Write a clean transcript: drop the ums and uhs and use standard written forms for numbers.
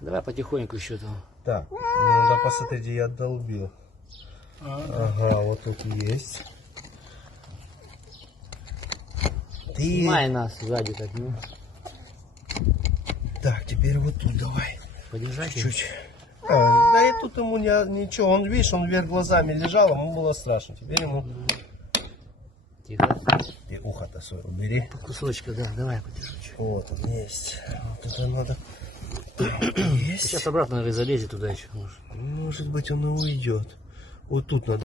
Давай потихоньку еще там. Так, надо посмотреть, где я долбил. Ага, вот тут есть. Снимай нас сзади так, ну. Так, теперь вот тут давай. Подержать его? Чуть. Да и тут ему ничего. Он, видишь, он вверх глазами лежал, ему было страшно. Теперь ему... Тихо. Ты ухо-то свое убери. По кусочку, да, давай подержу. Вот он есть. Вот это надо... Есть. Сейчас обратно, наверное, залезет туда еще. Может быть, он и уйдет. Вот тут надо.